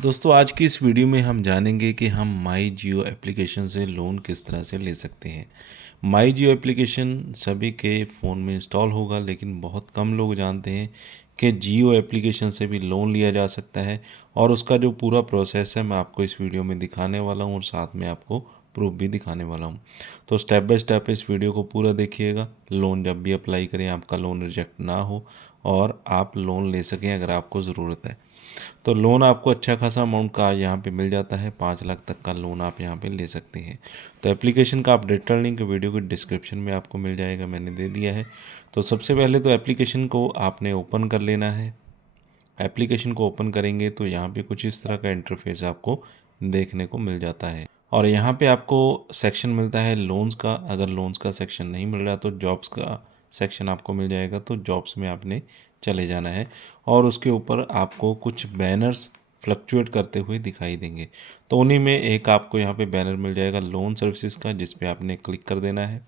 दोस्तों आज की इस वीडियो में हम जानेंगे कि हम माई जियो एप्लीकेशन से लोन किस तरह से ले सकते हैं। माई जियो एप्लीकेशन सभी के फ़ोन में इंस्टॉल होगा, लेकिन बहुत कम लोग जानते हैं कि जियो एप्लीकेशन से भी लोन लिया जा सकता है। और उसका जो पूरा प्रोसेस है मैं आपको इस वीडियो में दिखाने वाला हूँ और साथ में आपको प्रूफ भी दिखाने वाला हूँ। तो स्टेप बाय स्टेप इस वीडियो को पूरा देखिएगा। लोन जब भी अप्लाई करें आपका लोन रिजेक्ट ना हो और आप लोन ले सकें अगर आपको ज़रूरत है। तो लोन आपको अच्छा खासा अमाउंट का यहाँ पे मिल जाता है। 5 लाख तक का लोन आप यहाँ पे ले सकते हैं। तो एप्लीकेशन का आप डिटेल लिंक वीडियो के डिस्क्रिप्शन में आपको मिल जाएगा, मैंने दे दिया है। तो सबसे पहले तो एप्लीकेशन को आपने ओपन कर लेना है। एप्लीकेशन को ओपन करेंगे तो यहाँ पे कुछ इस तरह का इंटरफेस आपको देखने को मिल जाता है। और यहाँ पे आपको सेक्शन मिलता है लोन्स का। अगर लोन्स का सेक्शन नहीं मिल रहा तो जॉब्स का सेक्शन आपको मिल जाएगा, तो जॉब्स में आपने चले जाना है। और उसके ऊपर आपको कुछ बैनर्स फ्लक्चुएट करते हुए दिखाई देंगे, तो उन्हीं में एक आपको यहाँ पे बैनर मिल जाएगा लोन सर्विसेज का, जिस पे आपने क्लिक कर देना है।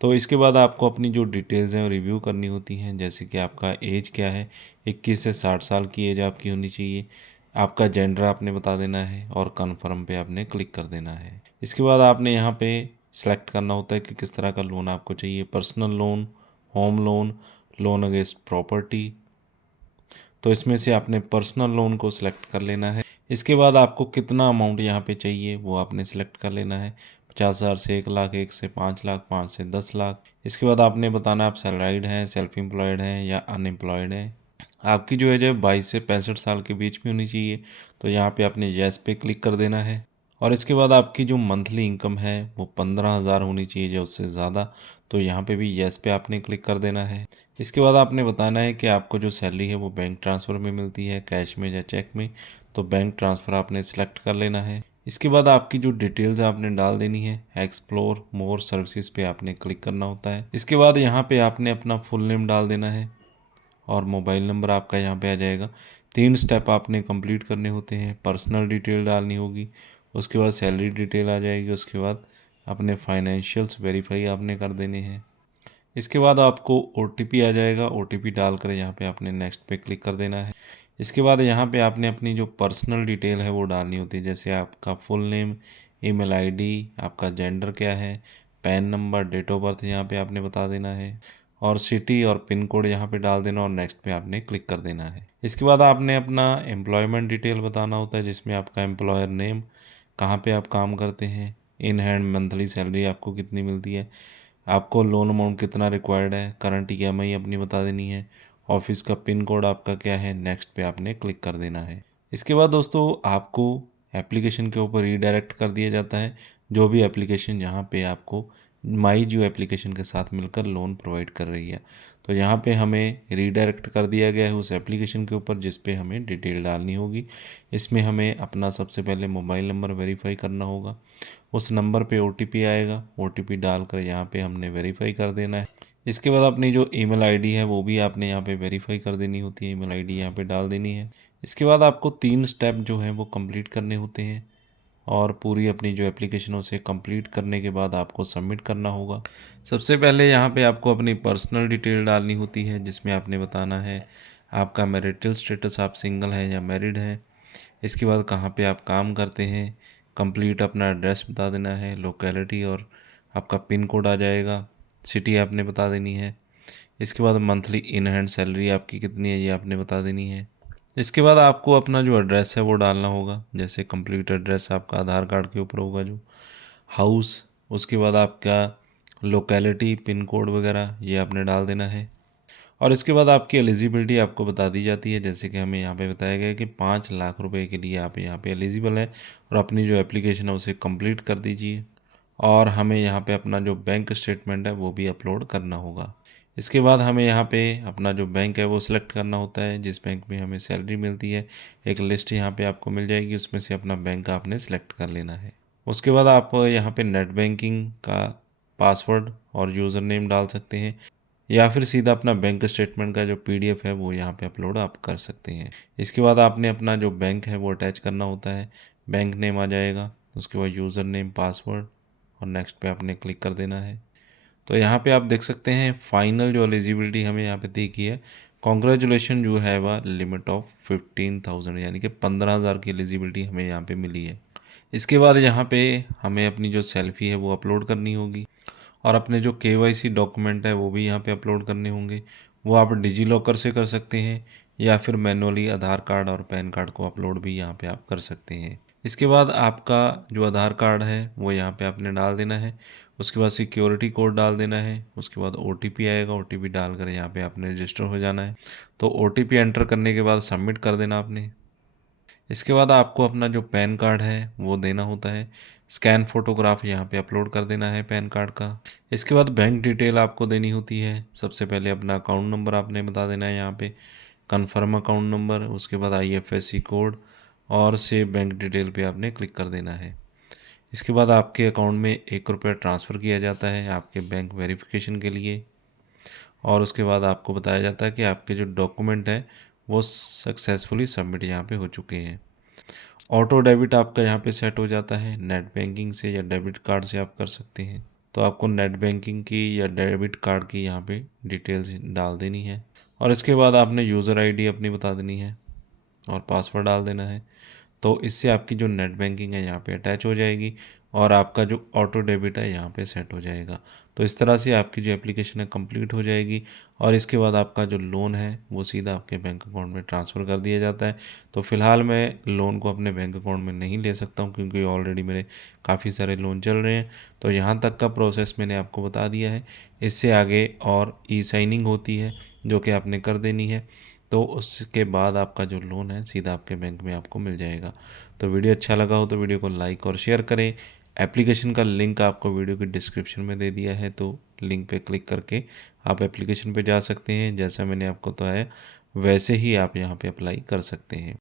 तो इसके बाद आपको अपनी जो डिटेल्स हैं वो रिव्यू करनी होती हैं, जैसे कि आपका एज क्या है। 21 से 60 साल की एज आपकी होनी चाहिए। आपका जेंडर आपने बता देना है और कन्फर्म पे आपने क्लिक कर देना है। इसके बाद आपने यहाँ पे सेलेक्ट करना होता है कि किस तरह का लोन आपको चाहिए। Personal loan, home loan, loan against property. तो इसमें से आपने पर्सनल लोन को सिलेक्ट कर लेना है। इसके बाद आपको कितना अमाउंट यहाँ पे चाहिए वो आपने सेलेक्ट कर लेना है। 50,000 से 1 लाख, 1 से 5 लाख, 5 से 10 लाख। इसके बाद आपने बताना आप सैलराइड हैं, सेल्फ एम्प्लॉयड हैं या अनएम्प्लॉयड हैं। आपकी जो एज है 22 से 65 साल के बीच में होनी चाहिए। तो यहाँ पे आपने येस पे क्लिक कर देना है। और इसके बाद आपकी जो मंथली इनकम है वो 15,000 होनी चाहिए या उससे ज़्यादा। तो यहाँ पे भी येस पे आपने क्लिक कर देना है। इसके बाद आपने बताना है कि आपको जो सैलरी है वो बैंक ट्रांसफ़र में मिलती है, कैश में या चेक में। तो बैंक ट्रांसफ़र आपने सेलेक्ट कर लेना है। इसके बाद आपकी जो डिटेल्स आपने डाल देनी है। एक्सप्लोर मोर सर्विसेज पे आपने क्लिक करना होता है। इसके बाद यहाँ पे आपने अपना फुल नेम डाल देना है और मोबाइल नंबर आपका यहाँ पे आ जाएगा। 3 स्टेप आपने कंप्लीट करने होते हैं। पर्सनल डिटेल डालनी होगी, उसके बाद सैलरी डिटेल आ जाएगी, उसके बाद अपने फाइनेंशियल्स वेरीफाई आपने कर देने हैं। इसके बाद आपको ओटीपी आ जाएगा। ओटीपी डालकर यहाँ पे आपने नेक्स्ट पे क्लिक कर देना है। इसके बाद यहाँ पे आपने अपनी जो पर्सनल डिटेल है वो डालनी होती है, जैसे आपका फुल नेम, ईमेल आईडी, आपका जेंडर क्या है, PAN number, date of birth यहाँ पे आपने बता देना है और सिटी और पिन कोड यहाँ पे डाल देना और नेक्स्ट पे आपने क्लिक कर देना है। इसके बाद आपने अपना एम्प्लॉयमेंट डिटेल बताना होता है, जिसमें आपका एम्प्लॉयर नेम, कहाँ पे आप काम करते हैं, इन हैंड मंथली सैलरी आपको कितनी मिलती है, आपको लोन अमाउंट कितना रिक्वायर्ड है, करंट ईएमआई अपनी बता देनी है, ऑफिस का पिन कोड आपका क्या है, नेक्स्ट पे आपने क्लिक कर देना है। इसके बाद दोस्तों आपको एप्लीकेशन के ऊपर रीडायरेक्ट कर दिया जाता है, जो भी एप्लीकेशन यहाँ पे आपको माई जियो एप्लीकेशन के साथ मिलकर लोन प्रोवाइड कर रही है। तो यहाँ पे हमें रीडायरेक्ट कर दिया गया है उस एप्लीकेशन के ऊपर, जिस पे हमें डिटेल डालनी होगी। इसमें हमें अपना सबसे पहले मोबाइल नंबर वेरीफाई करना होगा। उस नंबर पे ओटीपी आएगा, ओटीपी डालकर यहाँ पे हमने वेरीफाई कर देना है। इसके बाद अपनी जो ईमेल आईडी है वो भी आपने यहाँ पे वेरीफाई कर देनी होती है। ईमेल आईडी यहाँ पे डाल देनी है। इसके बाद आपको 3 स्टेप जो है वो कंप्लीट करने होते हैं और पूरी अपनी जो एप्लीकेशन है उसे कंप्लीट करने के बाद आपको सबमिट करना होगा। सबसे पहले यहाँ पे आपको अपनी पर्सनल डिटेल डालनी होती है, जिसमें आपने बताना है आपका मैरिटल स्टेटस, आप सिंगल हैं या मैरिड हैं। इसके बाद कहाँ पे आप काम करते हैं, कंप्लीट अपना एड्रेस बता देना है, लोकेलिटी और आपका पिन कोड आ जाएगा, सिटी आपने बता देनी है। इसके बाद मंथली इन हैंड सैलरी आपकी कितनी है ये आपने बता देनी है। इसके बाद आपको अपना जो एड्रेस है वो डालना होगा, जैसे कंप्लीट एड्रेस आपका आधार कार्ड के ऊपर होगा जो हाउस। उसके बाद आपका लोकेलिटी, पिन कोड वगैरह ये आपने डाल देना है। और इसके बाद आपकी एलिजिबिलिटी आपको बता दी जाती है, जैसे कि हमें यहाँ पे बताया गया है कि 5 लाख रुपए के लिए आप यहाँ पे एलिजिबल है और अपनी जो एप्लीकेशन है उसे कंप्लीट कर दीजिए। और हमें यहाँ पे अपना जो बैंक स्टेटमेंट है वो भी अपलोड करना होगा। इसके बाद हमें यहाँ पे अपना जो बैंक है वो सिलेक्ट करना होता है, जिस बैंक में हमें सैलरी मिलती है। एक लिस्ट यहाँ पे आपको मिल जाएगी, उसमें से अपना बैंक आपने सेलेक्ट कर लेना है। उसके बाद आप यहाँ पे नेट बैंकिंग का पासवर्ड और यूज़र नेम डाल सकते हैं, या फिर सीधा अपना बैंक स्टेटमेंट का जो पीडीएफ है वो यहाँ पे अपलोड आप कर सकते हैं। इसके बाद आपने अपना जो बैंक है वो अटैच करना होता है। बैंक नेम आ जाएगा, उसके बाद यूज़र नेम, पासवर्ड और नेक्स्ट पे आपने क्लिक कर देना है। तो यहाँ पे आप देख सकते हैं फाइनल जो एलिजिबिलिटी हमें यहाँ पे दी गई है, congratulation, you have a limit of 15,000, यानी कि 15,000 की एलिजिबिलिटी हमें यहाँ पे मिली है। इसके बाद यहाँ पे हमें अपनी जो सेल्फ़ी है वो अपलोड करनी होगी और अपने जो केवाईसी डॉक्यूमेंट है वो भी यहाँ पे अपलोड करने होंगे। वो आप डिजी लॉकर से कर सकते हैं या फिर मैनुअली आधार कार्ड और पैन कार्ड को अपलोड भी यहाँ पे आप कर सकते हैं। इसके बाद आपका जो आधार कार्ड है वो यहाँ पे आपने डाल देना है। उसके बाद सिक्योरिटी कोड डाल देना है। उसके बाद ओटीपी आएगा, ओटीपी डालकर यहाँ पे आपने रजिस्टर हो जाना है। तो ओटीपी एंटर करने के बाद सबमिट कर देना आपने। इसके बाद आपको अपना जो पैन कार्ड है वो देना होता है। स्कैन फोटोग्राफ यहाँ पे अपलोड कर देना है पैन कार्ड का। इसके बाद बैंक डिटेल आपको देनी होती है। सबसे पहले अपना अकाउंट नंबर आपने बता देना है यहाँ पे, कन्फर्म अकाउंट नंबर, उसके बाद आईएफएससी कोड और सेव बैंक डिटेल पे आपने क्लिक कर देना है। इसके बाद आपके अकाउंट में 1 रुपया ट्रांसफ़र किया जाता है आपके बैंक वेरिफिकेशन के लिए और उसके बाद आपको बताया जाता है कि आपके जो डॉक्यूमेंट हैं वो सक्सेसफुली सबमिट यहाँ पे हो चुके हैं। ऑटो डेबिट आपका यहाँ पे सेट हो जाता है, नेट बैंकिंग से या डेबिट कार्ड से आप कर सकते हैं। तो आपको नेट बैंकिंग की या डेबिट कार्ड की यहाँ पे डिटेल्स डाल देनी है और इसके बाद आपने यूज़र आईडी अपनी बता देनी है और पासवर्ड डाल देना है। तो इससे आपकी जो नेट बैंकिंग है यहाँ पे अटैच हो जाएगी और आपका जो ऑटो डेबिट है यहाँ पे सेट हो जाएगा। तो इस तरह से आपकी जो एप्लीकेशन है कंप्लीट हो जाएगी और इसके बाद आपका जो लोन है वो सीधा आपके बैंक अकाउंट में ट्रांसफ़र कर दिया जाता है। तो फ़िलहाल मैं लोन को अपने बैंक अकाउंट में नहीं ले सकता हूँ क्योंकि ऑलरेडी मेरे काफ़ी सारे लोन चल रहे हैं। तो यहाँ तक का प्रोसेस मैंने आपको बता दिया है। इससे आगे और ई साइनिंग होती है जो कि आपने कर देनी है। तो उसके बाद आपका जो लोन है सीधा आपके बैंक में आपको मिल जाएगा। तो वीडियो अच्छा लगा हो तो वीडियो को लाइक और शेयर करें। एप्लीकेशन का लिंक आपको वीडियो की डिस्क्रिप्शन में दे दिया है, तो लिंक पे क्लिक करके आप एप्लीकेशन पे जा सकते हैं। जैसा मैंने आपको बताया वैसे ही आप यहाँ पे अप्लाई कर सकते हैं।